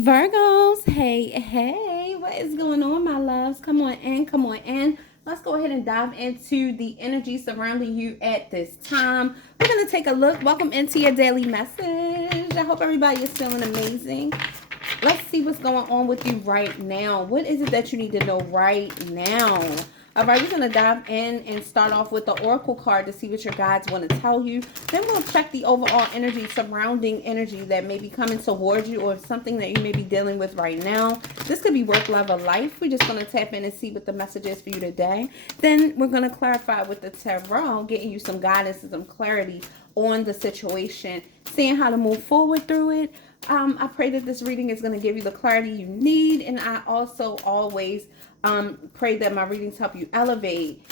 Virgos, hey, what is going on, my loves? Come on in, come on in. Let's go ahead and dive into the energy surrounding you at this time. We're going to take a look. Welcome into your daily message. I hope everybody is feeling amazing. Let's see what's going on with you right now. What is it that you need to know right now? All right, we're going to dive in and start off with the Oracle card to see what your guides want to tell you. Then we'll check the overall energy, surrounding energy that may be coming towards you or something that you may be dealing with right now. This could be work, love, or life. We're just going to tap in and see what the message is for you today. Then we're going to clarify with the tarot, getting you some guidance and some clarity on the situation, seeing how to move forward through it. I pray that this reading is going to give you the clarity you need, and I also always pray that my readings help you elevate,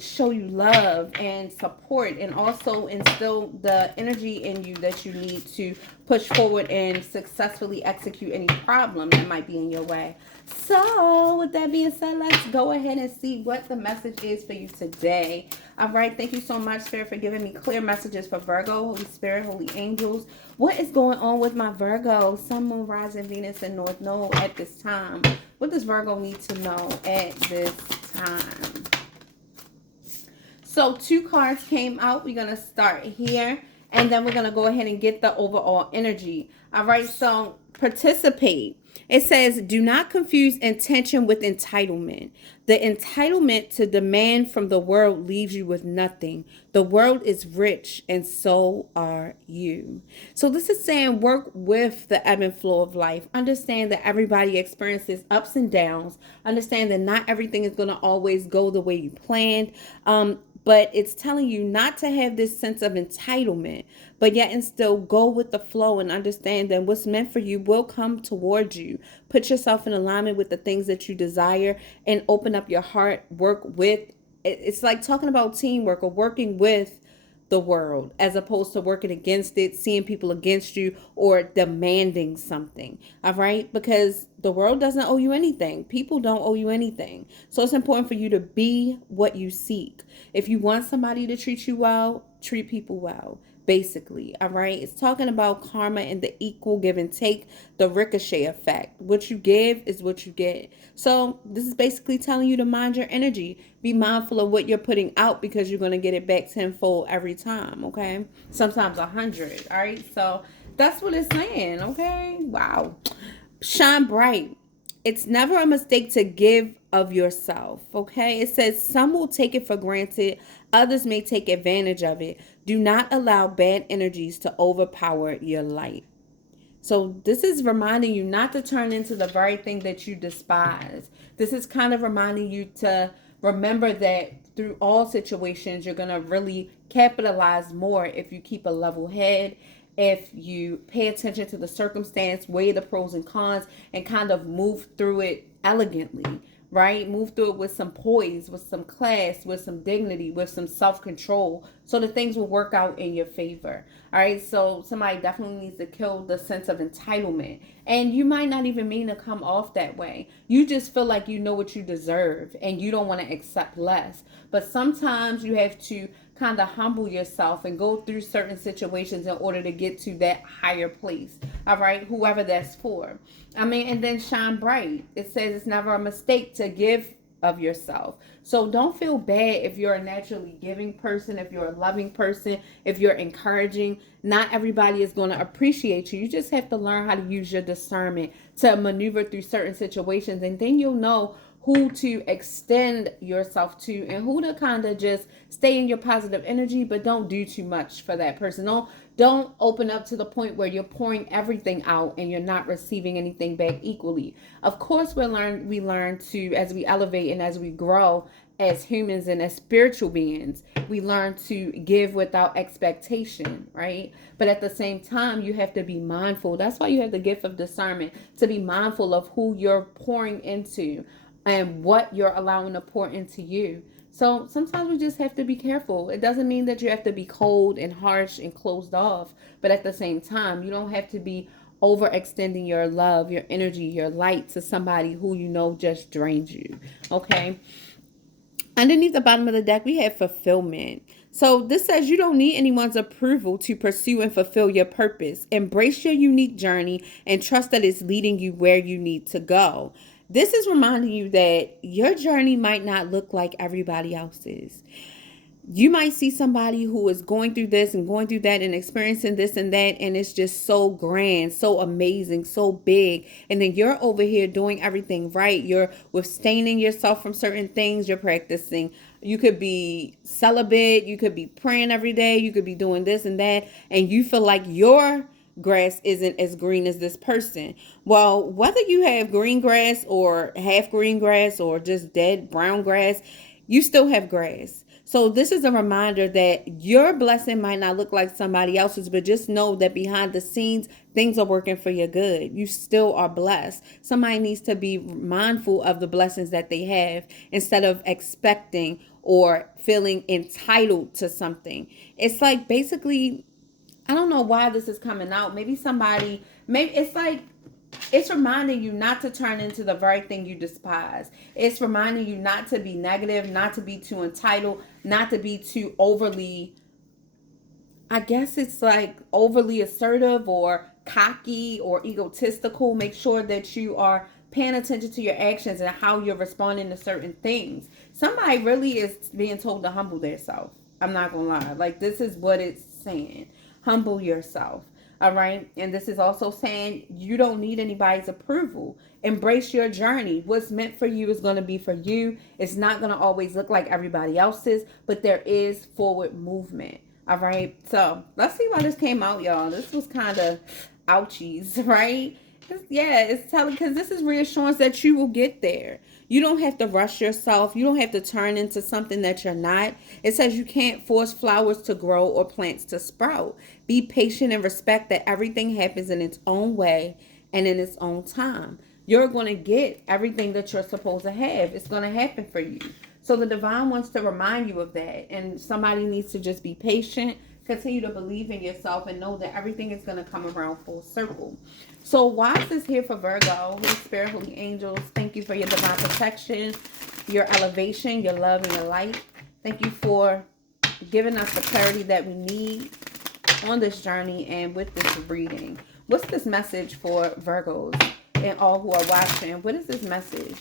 show you love and support, and also instill the energy in you that you need to push forward and successfully execute any problem that might be in your way. So, with that being said, let's go ahead and see what the message is for you today. All right, thank you so much, Spirit, for giving me clear messages for Virgo, Holy Spirit, Holy Angels. What is going on with my Virgo, Sun, Moon, Rising, Venus, and North Node at this time? What does Virgo need to know at this time? So 2 cards came out. We're going to start here, and then we're going to go ahead and get the overall energy. All right, so participate. It says, do not confuse intention with entitlement. The entitlement to demand from the world leaves you with nothing. The world is rich, and so are you. So this is saying work with the ebb and flow of life. Understand that everybody experiences ups and downs. Understand that not everything is going to always go the way you planned. But it's telling you not to have this sense of entitlement, but yet and still go with the flow and understand that what's meant for you will come towards you. Put yourself in alignment with the things that you desire and open up your heart. Work with, it's like talking about teamwork or working with the world as opposed to working against it, seeing people against you, or demanding something. All right, because the world doesn't owe you anything. People don't owe you anything. So it's important for you to be what you seek. If you want somebody to treat you well, treat people well. Basically, all right, it's talking about karma and the equal give and take, the ricochet effect. What you give is what you get. So this is basically telling you to mind your energy. Be mindful of what you're putting out, because you're going to get it back tenfold every time. Okay, sometimes 100. All right, so that's what it's saying. Okay, wow. Shine bright. It's never a mistake to give of yourself. Okay, it says some will take it for granted, others may take advantage of it. Do not allow bad energies to overpower your light. So this is reminding you not to turn into the very thing that you despise. This is kind of reminding you to remember that through all situations, you're going to really capitalize more if you keep a level head, if you pay attention to the circumstance, weigh the pros and cons, and kind of move through it elegantly, right? Move through it with some poise, with some class, with some dignity, with some self-control, so that things will work out in your favor. All right, so somebody definitely needs to kill the sense of entitlement. And you might not even mean to come off that way. You just feel like you know what you deserve and you don't want to accept less. But sometimes you have to kind of humble yourself and go through certain situations in order to get to that higher place. All right, whoever that's for. I mean, and then shine bright. It says it's never a mistake to give of yourself. So don't feel bad if you're a naturally giving person, if you're a loving person, if you're encouraging. Not everybody is going to appreciate you. You just have to learn how to use your discernment to maneuver through certain situations, and then you'll know who to extend yourself to and who to kind of just stay in your positive energy, but don't do too much for that person. Don't open up to the point where you're pouring everything out and you're not receiving anything back equally. Of course, we learn to, as we elevate and as we grow as humans and as spiritual beings, we learn to give without expectation, right? But at the same time, you have to be mindful. That's why you have the gift of discernment, to be mindful of who you're pouring into and what you're allowing to pour into you. So sometimes we just have to be careful. It doesn't mean that you have to be cold and harsh and closed off, but at the same time, you don't have to be overextending your love, your energy, your light to somebody who you know just drains you. Okay? Underneath the bottom of the deck, we have fulfillment. So this says you don't need anyone's approval to pursue and fulfill your purpose. Embrace your unique journey and trust that it's leading you where you need to go. This is reminding you that your journey might not look like everybody else's. You might see somebody who is going through this and going through that and experiencing this and that, and it's just so grand, so amazing, so big. And then you're over here doing everything right. You're withstanding yourself from certain things. You're practicing. You could be celibate. You could be praying every day. You could be doing this and that. And you feel like your grass isn't as green as this person. Well, whether you have green grass or half green grass or just dead brown grass, you still have grass. So this is a reminder that your blessing might not look like somebody else's, but just know that behind the scenes, things are working for your good. You still are blessed. Somebody needs to be mindful of the blessings that they have instead of expecting or feeling entitled to something. It's like basically, I don't know why this is coming out. Maybe it's reminding you not to turn into the very thing you despise. It's reminding you not to be negative, not to be too entitled, not to be too overly, I guess it's like overly assertive or cocky or egotistical. Make sure that you are paying attention to your actions and how you're responding to certain things. Somebody really is being told to humble themselves. I'm not going to lie. Like, this is what it's saying. Humble yourself. All right. And this is also saying you don't need anybody's approval. Embrace your journey. What's meant for you is going to be for you. It's not going to always look like everybody else's, but there is forward movement. All right. So let's see why this came out, y'all. This was kind of ouchies, right? Yeah, it's telling, because this is reassurance that you will get there. You don't have to rush yourself. You don't have to turn into something that you're not. It says you can't force flowers to grow or plants to sprout. Be patient and respect that everything happens in its own way and in its own time. You're going to get everything that you're supposed to have. It's going to happen for you. So the divine wants to remind you of that. And somebody needs to just be patient, continue to believe in yourself, and know that everything is going to come around full circle. So why is this here for Virgo? Holy Spirit, Holy Angels, thank you for your divine protection, your elevation, your love, and your light. Thank you for giving us the clarity that we need on this journey and with this reading. What's this message for Virgos and all who are watching? What is this message?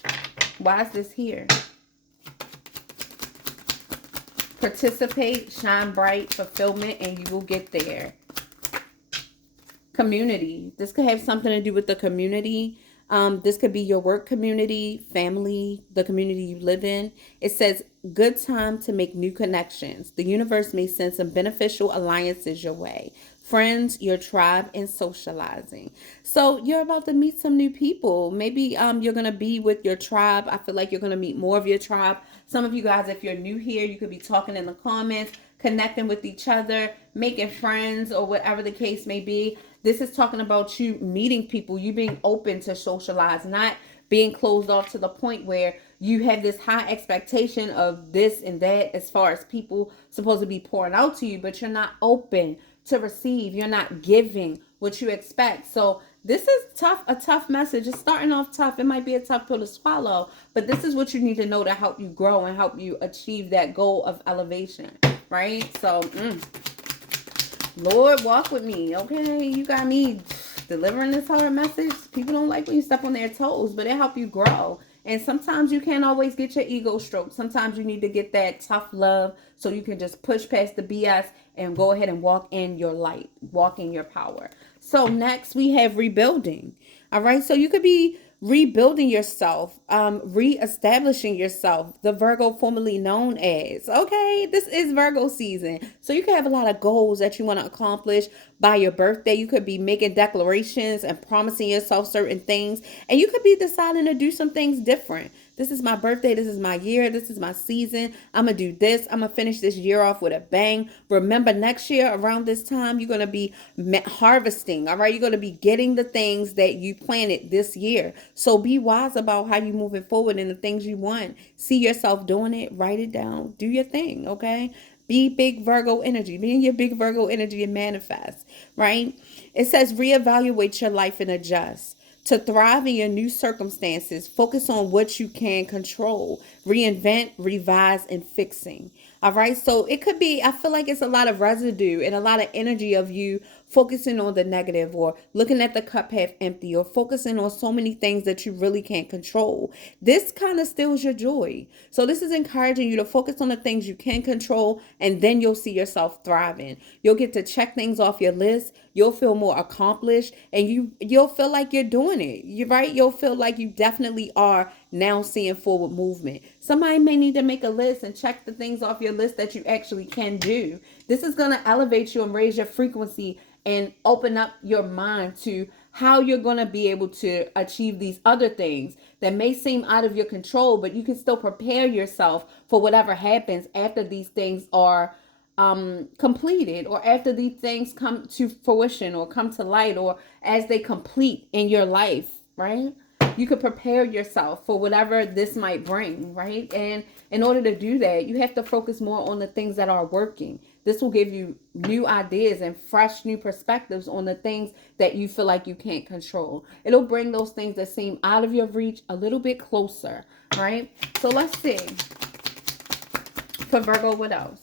Why is this here? Participate, shine bright, fulfillment, and you will get there. Community. This could have something to do with the community. This could be your work community, family, the community you live in. It says, good time to make new connections. The universe may send some beneficial alliances your way. Friends, your tribe, and socializing. So you're about to meet some new people. Maybe you're going to be with your tribe. I feel like you're going to meet more of your tribe. Some of you guys, if you're new here, you could be talking in the comments, connecting with each other, making friends, or whatever the case may be. This is talking about you meeting people, you being open to socialize, not being closed off to the point where you have this high expectation of this and that as far as people supposed to be pouring out to you, but you're not open to receive. You're not giving what you expect. So this is a tough message. It's starting off tough. It might be a tough pill to swallow, but this is what you need to know to help you grow and help you achieve that goal of elevation, right? So, Lord, walk with me, okay? You got me delivering this hard message. People don't like when you step on their toes, but it help you grow. And sometimes you can't always get your ego stroked. Sometimes you need to get that tough love so you can just push past the BS and go ahead and walk in your light, walk in your power. So next we have rebuilding. All right, so you could be rebuilding yourself, reestablishing yourself, the Virgo formerly known as. Okay, this is Virgo season. So you could have a lot of goals that you want to accomplish by your birthday. You could be making declarations and promising yourself certain things. And you could be deciding to do some things different. This is my birthday. This is my year. This is my season. I'm going to do this. I'm going to finish this year off with a bang. Remember, next year around this time, you're going to be harvesting. All right. You're going to be getting the things that you planted this year. So be wise about how you're moving forward and the things you want. See yourself doing it. Write it down. Do your thing. Okay. Be big Virgo energy. Be in your big Virgo energy and manifest. Right. It says reevaluate your life and adjust. To thrive in your new circumstances, focus on what you can control. Reinvent, revise, and fixing. All right. So it could be, I feel like it's a lot of residue and a lot of energy of you focusing on the negative or looking at the cup half empty or focusing on so many things that you really can't control. This kind of steals your joy. So this is encouraging you to focus on the things you can control, and then you'll see yourself thriving. You'll get to check things off your list. You'll feel more accomplished, and you'll feel like you're doing it. You're right. You'll feel like you definitely are now seeing forward movement. Somebody may need to make a list and check the things off your list that you actually can do. This is going to elevate you and raise your frequency and open up your mind to how you're going to be able to achieve these other things that may seem out of your control, but you can still prepare yourself for whatever happens after these things are completed, or after these things come to fruition or come to light, or as they complete in your life, right? You could prepare yourself for whatever this might bring, right? And in order to do that, you have to focus more on the things that are working. This will give you new ideas and fresh new perspectives on the things that you feel like you can't control. It'll bring those things that seem out of your reach a little bit closer, right? So let's see. For Virgo, what else?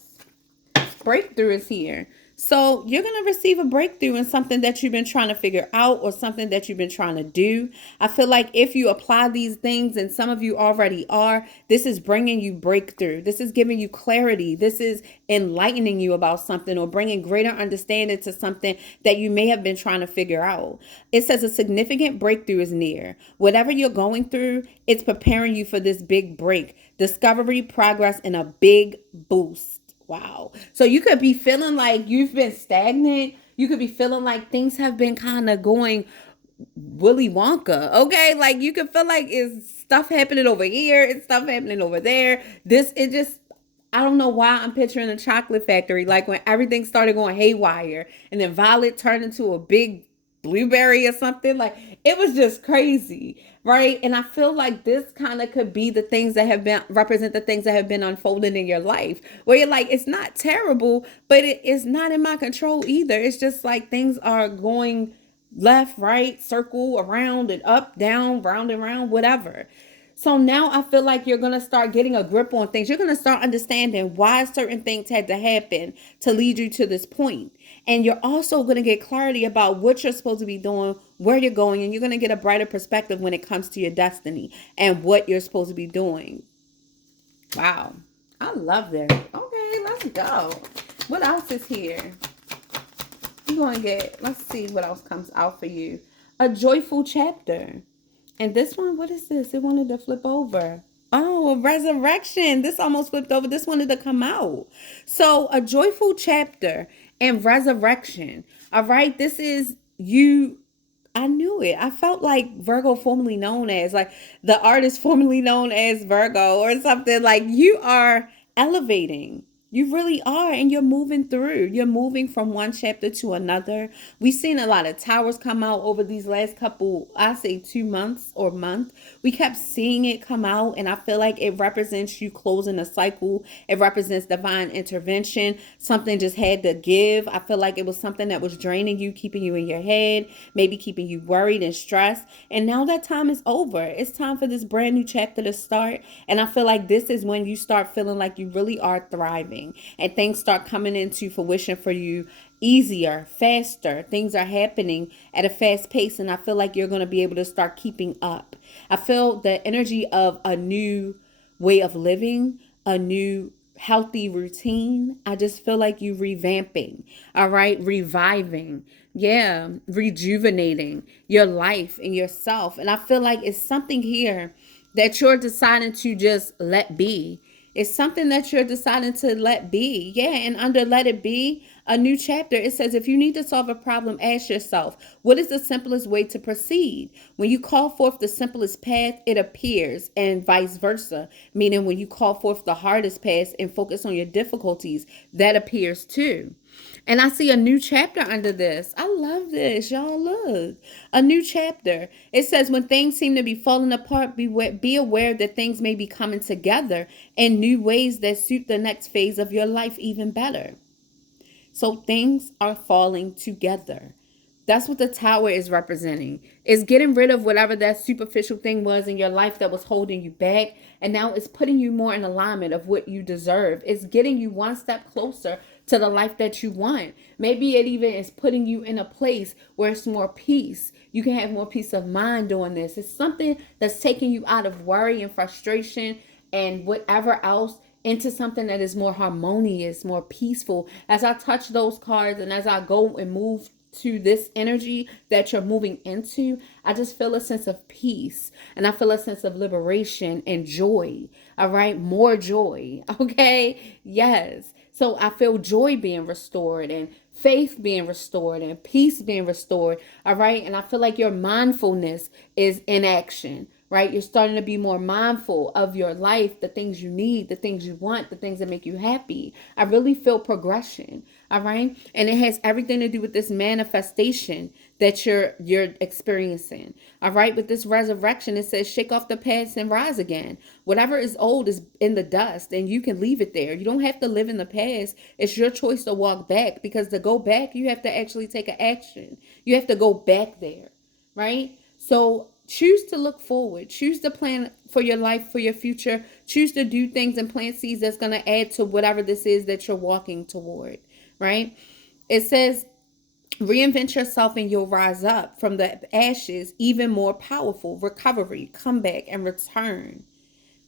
Breakthrough is here. So you're going to receive a breakthrough in something that you've been trying to figure out or something that you've been trying to do. I feel like if you apply these things, and some of you already are, this is bringing you breakthrough. This is giving you clarity. This is enlightening you about something or bringing greater understanding to something that you may have been trying to figure out. It says a significant breakthrough is near. Whatever you're going through, it's preparing you for this big break, discovery, progress, and a big boost. Wow. So you could be feeling like you've been stagnant. You could be feeling like things have been kind of going Willy Wonka. Okay. Like you could feel like it's stuff happening over here. It's stuff happening over there. I don't know why I'm picturing a chocolate factory. Like when everything started going haywire and then Violet turned into a big blueberry or something. Like it was just crazy, right? And I feel like this kind of could be the things that have been represent the things that have been unfolding in your life, where you're like, it's not terrible, but it is not in my control either. It's just like things are going left, right, circle, around and up, down, round and round, whatever. So now I feel like you're going to start getting a grip on things. You're going to start understanding why certain things had to happen to lead you to this point. And you're also going to get clarity about what you're supposed to be doing, where you're going, and you're going to get a brighter perspective when it comes to your destiny and what you're supposed to be doing. Wow. I love that. Okay, let's go. What else is here? Let's see what else comes out for you. A joyful chapter. And this one, what is this? It wanted to flip over. Oh, a resurrection. This almost flipped over. This wanted to come out. So a joyful chapter and resurrection. All right. This is you. I knew it. I felt like Virgo, formerly known as, like the artist formerly known as Virgo or something. Like you are elevating. You really are. And you're moving through. You're moving from one chapter to another. We've seen a lot of towers come out over these last couple, I say 2 months or month. We kept seeing it come out. And I feel like it represents you closing a cycle. It represents divine intervention. Something just had to give. I feel like it was something that was draining you, keeping you in your head, maybe keeping you worried and stressed. And now that time is over. It's time for this brand new chapter to start. And I feel like this is when you start feeling like you really are thriving. And things start coming into fruition for you easier, faster. Things are happening at a fast pace, and I feel like you're going to be able to start keeping up. I feel the energy of a new way of living, a new healthy routine. I just feel like you revamping, all right, reviving, yeah, rejuvenating your life and yourself. And I feel like it's something here that you're deciding to just let be. It's something that you're deciding to let be. Yeah, and under let it be, a new chapter, it says if you need to solve a problem, ask yourself, what is the simplest way to proceed? When you call forth the simplest path, it appears, and vice versa. Meaning when you call forth the hardest path and focus on your difficulties, that appears too. And I see a new chapter under this. I love this. Y'all look. A new chapter. It says when things seem to be falling apart, be aware that things may be coming together in new ways that suit the next phase of your life even better. So things are falling together. That's what the tower is representing. It's getting rid of whatever that superficial thing was in your life that was holding you back. And now it's putting you more in alignment of what you deserve. It's getting you one step closer to the life that you want. Maybe it even is putting you in a place where it's more peace. You can have more peace of mind doing this. It's something that's taking you out of worry and frustration and whatever else into something that is more harmonious, more peaceful. As I touch those cards and as I go and move to this energy that you're moving into, I just feel a sense of peace and I feel a sense of liberation and joy. All right, more joy. Okay, yes. So I feel joy being restored and faith being restored and peace being restored. All right, and I feel like your mindfulness is in action. Right? You're starting to be more mindful of your life, the things you need, the things you want, the things that make you happy. I really feel progression. All right. And it has everything to do with this manifestation that you're experiencing. All right. With this resurrection, it says shake off the past and rise again. Whatever is old is in the dust and you can leave it there. You don't have to live in the past. It's your choice to walk back, because to go back, you have to actually take an action. You have to go back there. Right. So choose to look forward. Choose to plan for your life, for your future. Choose to do things and plant seeds that's going to add to whatever this is that you're walking toward, right? It says, reinvent yourself and you'll rise up from the ashes, even more powerful. Recovery, comeback, and return.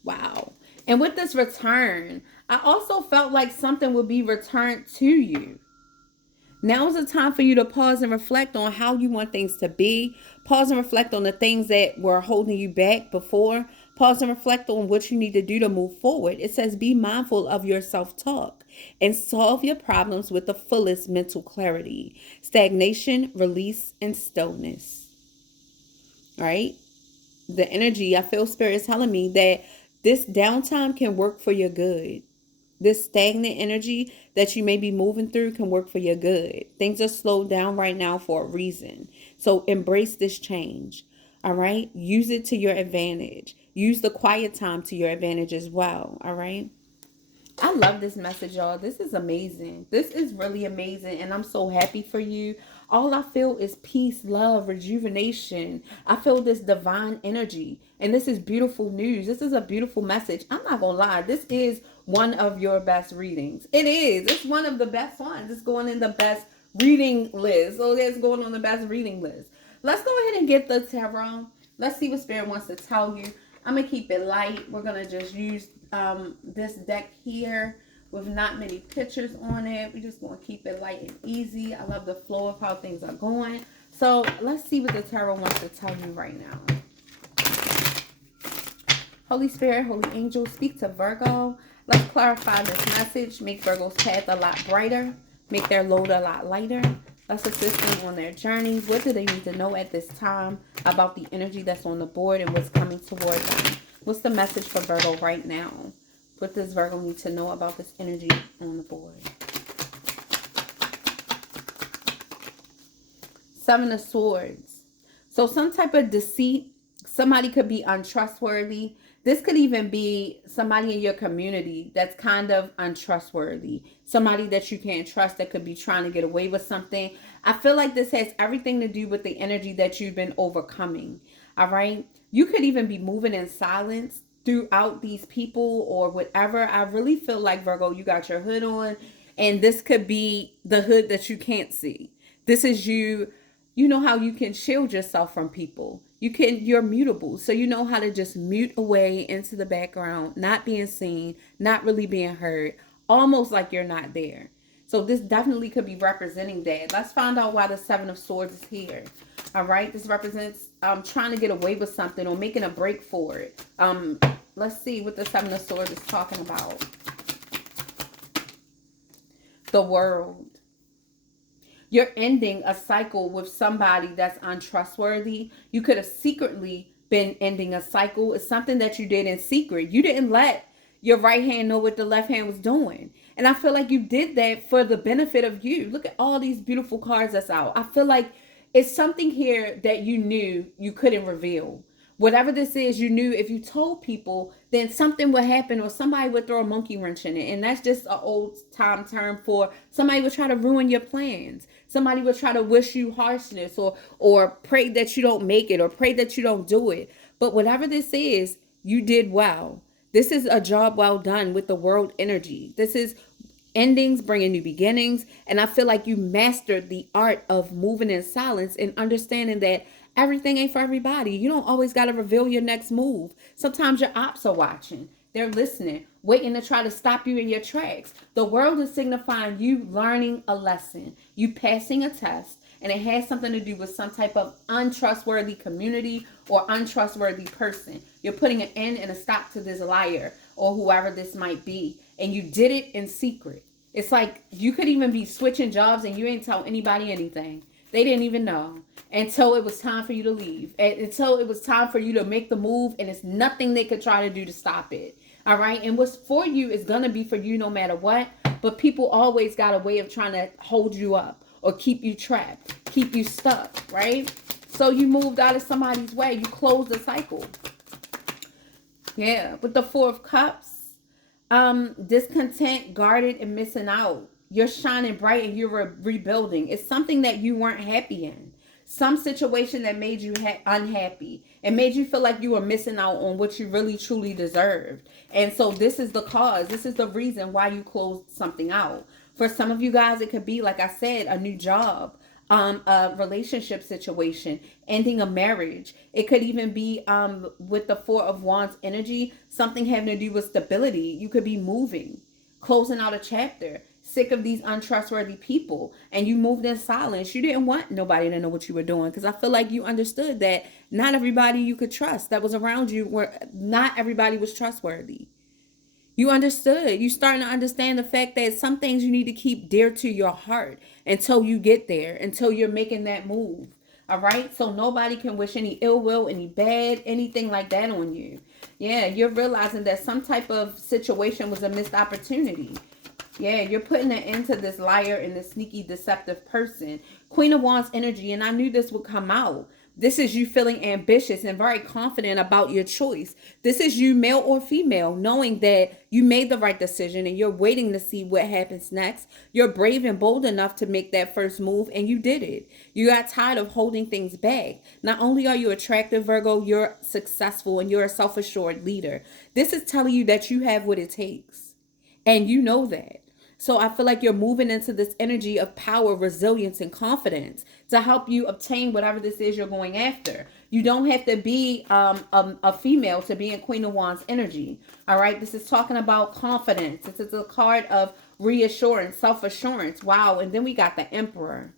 Wow. And with this return, I also felt like something would be returned to you. Now is the time for you to pause and reflect on how you want things to be. Pause and reflect on the things that were holding you back before. Pause and reflect on what you need to do to move forward. It says be mindful of your self-talk and solve your problems with the fullest mental clarity. Stagnation, release, and stillness. All right? The energy, I feel Spirit is telling me that this downtime can work for your good. This stagnant energy that you may be moving through can work for your good. Things are slowed down right now for a reason. So embrace this change. All right. Use it to your advantage. Use the quiet time to your advantage as well. All right. I love this message, y'all. This is amazing. This is really amazing. And I'm so happy for you. All I feel is peace, love, rejuvenation. I feel this divine energy. And this is beautiful news. This is a beautiful message. I'm not going to lie. This is one of your best readings. It is. It's one of the best ones. It's going in the best reading list. So it's going on the best reading list. Let's go ahead and get the tarot. Let's see what Spirit wants to tell you. I'm going to keep it light. We're going to just use this deck here with not many pictures on it. We're just going to keep it light and easy. I love the flow of how things are going. So let's see what the tarot wants to tell you right now. Holy Spirit, Holy Angel, speak to Virgo. Let's clarify this message. Make Virgo's path a lot brighter. Make their load a lot lighter. Let's assist them on their journeys. What do they need to know at this time about the energy that's on the board and what's coming toward them? What's the message for Virgo right now? What does Virgo need to know about this energy on the board? Seven of Swords. So some type of deceit. Somebody could be untrustworthy. This could even be somebody in your community that's kind of untrustworthy. Somebody that you can't trust that could be trying to get away with something. I feel like this has everything to do with the energy that you've been overcoming. All right. You could even be moving in silence throughout these people or whatever. I really feel like, Virgo, you got your hood on, and this could be the hood that you can't see. This is you. You know how you can shield yourself from people. You're mutable. So you know how to just mute away into the background, not being seen, not really being heard, almost like you're not there. So this definitely could be representing that. Let's find out why the Seven of Swords is here. All right. This represents trying to get away with something or making a break for it. Let's see what the Seven of Swords is talking about. The World. You're ending a cycle with somebody that's untrustworthy. You could have secretly been ending a cycle. It's something that you did in secret. You didn't let your right hand know what the left hand was doing. And I feel like you did that for the benefit of you. Look at all these beautiful cards that's out. I feel like it's something here that you knew you couldn't reveal. Whatever this is, you knew if you told people, then something would happen or somebody would throw a monkey wrench in it. And that's just an old time term for somebody would try to ruin your plans. Somebody would try to wish you harshness or pray that you don't make it or pray that you don't do it. But whatever this is, you did well. This is a job well done with the world energy. This is endings bringing new beginnings. And I feel like you mastered the art of moving in silence and understanding that everything ain't for everybody. You don't always got to reveal your next move. Sometimes your ops are watching. They're listening, waiting to try to stop you in your tracks. The world is signifying you learning a lesson, you passing a test, and it has something to do with some type of untrustworthy community or untrustworthy person. You're putting an end and a stop to this liar or whoever this might be. And you did it in secret. It's like you could even be switching jobs and you ain't tell anybody anything. They didn't even know until it was time for you to leave. Until it was time for you to make the move, and it's nothing they could try to do to stop it. All right. And what's for you is going to be for you no matter what. But people always got a way of trying to hold you up or keep you trapped, keep you stuck. Right. So you moved out of somebody's way. You closed the cycle. Yeah. With the Four of Cups, discontent, guarded, and missing out. You're shining bright and you're rebuilding. It's something that you weren't happy in. Some situation that made you unhappy and made you feel like you were missing out on what you really truly deserved. And so this is the cause. This is the reason why you closed something out. For some of you guys, it could be, like I said, a new job, a relationship situation, ending a marriage. It could even be with the Four of Wands energy, something having to do with stability. You could be moving, closing out a chapter, sick of these untrustworthy people, and you moved in silence. You didn't want nobody to know what you were doing because I feel like you understood that not everybody you could trust that was around you not everybody was trustworthy. You understood. You starting to understand the fact that some things you need to keep dear to your heart until you get there, until you're making that move. All right. So nobody can wish any ill will, any bad, anything like that on you. Yeah. You're realizing that some type of situation was a missed opportunity. Yeah, you're putting an end to this liar and this sneaky, deceptive person. Queen of Wands energy, and I knew this would come out. This is you feeling ambitious and very confident about your choice. This is you, male or female, knowing that you made the right decision and you're waiting to see what happens next. You're brave and bold enough to make that first move, and you did it. You got tired of holding things back. Not only are you attractive, Virgo, you're successful and you're a self-assured leader. This is telling you that you have what it takes, and you know that. So I feel like you're moving into this energy of power, resilience, and confidence to help you obtain whatever this is you're going after. You don't have to be a female to be in Queen of Wands energy. All right. This is talking about confidence. This is a card of reassurance, self-assurance. Wow. And then we got the Emperor.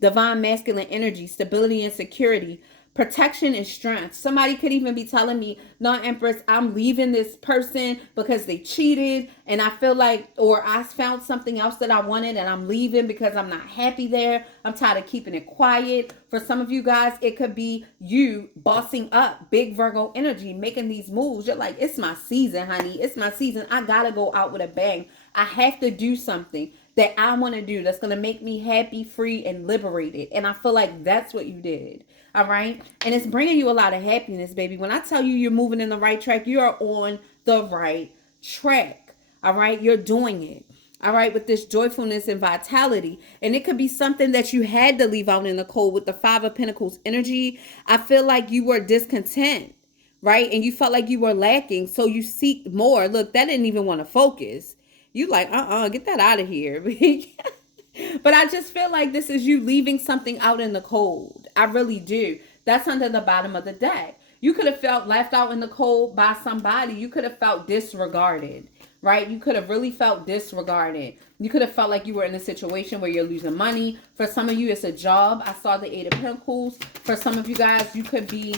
Divine masculine energy, stability and security, protection and strength. Somebody could even be telling me, no, Empress, I'm leaving this person because they cheated and I feel like, or I found something else that I wanted and I'm leaving because I'm not happy there. I'm tired of keeping it quiet. For some of you guys, it could be you bossing up, big Virgo energy, making these moves. You're like, it's my season, honey. It's my season. I gotta go out with a bang. I have to do something that I want to do that's going to make me happy, free, and liberated. And I feel like that's what you did. All right. And it's bringing you a lot of happiness, baby. When I tell you you're moving in the right track, you are on the right track. All right. You're doing it. All right. With this joyfulness and vitality. And it could be something that you had to leave out in the cold with the Five of Pentacles energy. I feel like you were discontent, right? And you felt like you were lacking. So you seek more. Look, that didn't even want to focus. You like, get that out of here. But I just feel like this is you leaving something out in the cold. I really do. That's under the bottom of the deck. You could have felt left out in the cold by somebody. You could have felt disregarded, right? You could have really felt disregarded. You could have felt like you were in a situation where you're losing money. For some of you, it's a job. I saw the Eight of Pentacles. For some of you guys, you could be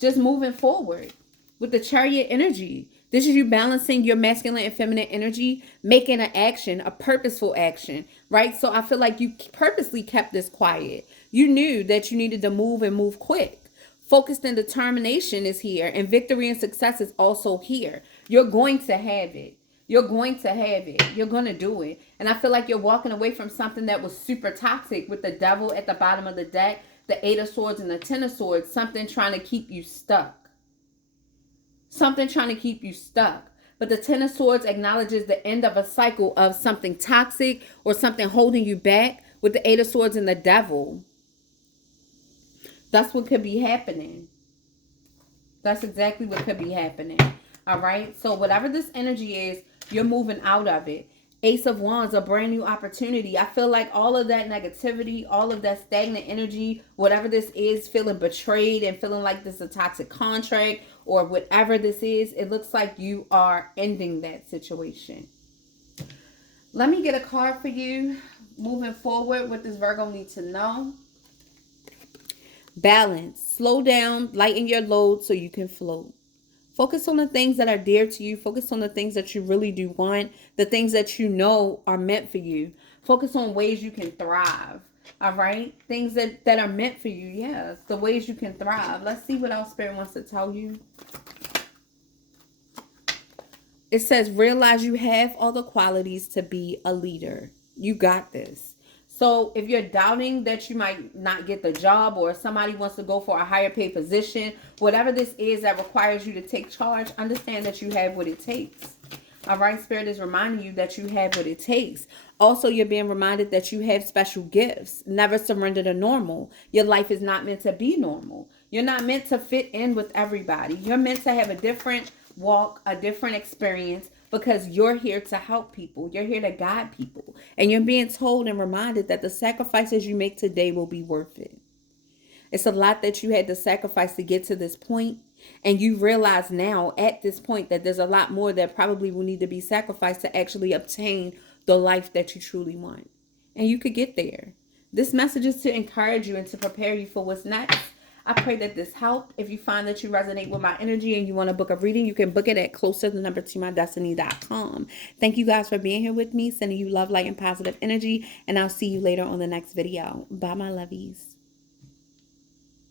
just moving forward with the Chariot energy. This is you balancing your masculine and feminine energy, making an action, a purposeful action, right? So I feel like you purposely kept this quiet. You knew that you needed to move and move quick. Focused and determination is here, and victory and success is also here. You're going to have it. You're going to have it. You're going to do it. And I feel like you're walking away from something that was super toxic with the Devil at the bottom of the deck the Eight of Swords and the Ten of Swords, something trying to keep you stuck. Something trying to keep you stuck. But the Ten of Swords acknowledges the end of a cycle of something toxic or something holding you back, with the Eight of Swords and the Devil. That's what could be happening. That's exactly what could be happening. All right. So whatever this energy is, you're moving out of it. Ace of Wands, a brand new opportunity. I feel like all of that negativity, all of that stagnant energy, whatever this is, feeling betrayed and feeling like this is a toxic contract or whatever this is, it looks like you are ending that situation. Let me get a card for you. Moving forward, what does Virgo need to know? Balance. Slow down, lighten your load so you can float. Focus on the things that are dear to you. Focus on the things that you really do want. The things that you know are meant for you. Focus on ways you can thrive. All right? Things that are meant for you. Yes. The ways you can thrive. Let's see what else Spirit wants to tell you. It says, realize you have all the qualities to be a leader. You got this. So if you're doubting that you might not get the job, or somebody wants to go for a higher paid position, whatever this is that requires you to take charge, understand that you have what it takes. All right, Spirit is reminding you that you have what it takes. Also, you're being reminded that you have special gifts. Never surrender to normal. Your life is not meant to be normal. You're not meant to fit in with everybody. You're meant to have a different walk, a different experience, because you're here to help people. You're here to guide people. And you're being told and reminded that the sacrifices you make today will be worth it. It's a lot that you had to sacrifice to get to this point. And you realize now at this point that there's a lot more that probably will need to be sacrificed to actually obtain the life that you truly want. And you could get there. This message is to encourage you and to prepare you for what's next. I pray that this helped. If you find that you resonate with my energy and you want to book a reading, you can book it at closer2mydestiny.com. Thank you guys for being here with me, sending you love, light, and positive energy. And I'll see you later on the next video. Bye, my lovies.